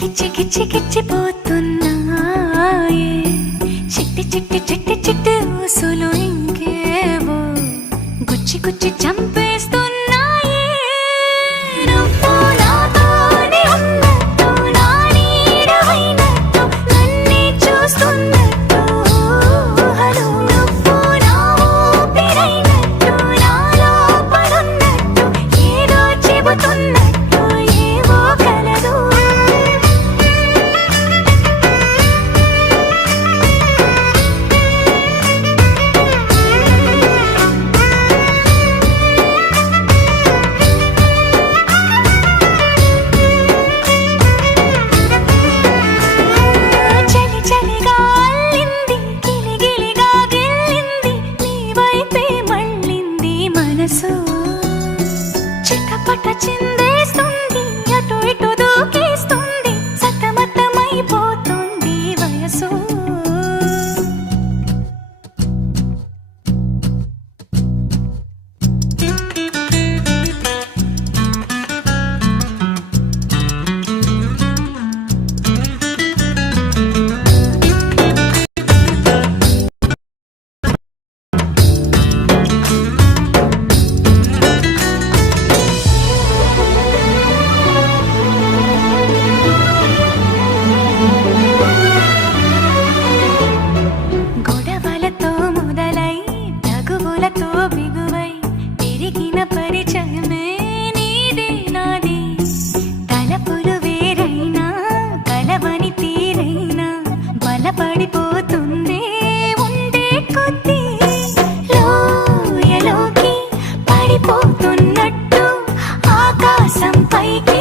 కిచ్చి కిచ్చి కిచ్చిపోతున్నాయే చిట్టి చిట్టి చిట్టి చిట్టి ఊసులు ఇంకేవో గుచ్చి గుచ్చి చంపేస్తున్నాయే నువ్వు నాతోనే ఉన్నట్టు నా నీడవైనట్టు నన్నే చూస్తున్నట్టు ఊహలు నువ్వు నా ఊపిరైనట్టు నాలో పడున్నట్టు ఏదో చెబుతున్నట్టు ఏవో కలదు చలి చలిగా అల్లింది గిలిగిలిగా గిల్లింది నీ వైపే మళ్ళింది మనసు చిట్టపట చిందేస్తుంది అటు ఇటు దూకేస్తుంది సతమతమైపోతుంది వయసు గొడవలతో మొదలై తగువులతో బిగువై పెరిగిన పరిచయమే నీదే నాది తలపులు వేరైనా కలవని తీరైనా బలపడిపోతుందే ఉండే కొద్దీ లోయలోకి పడిపోతున్నట్టు ఆకాశం పైకి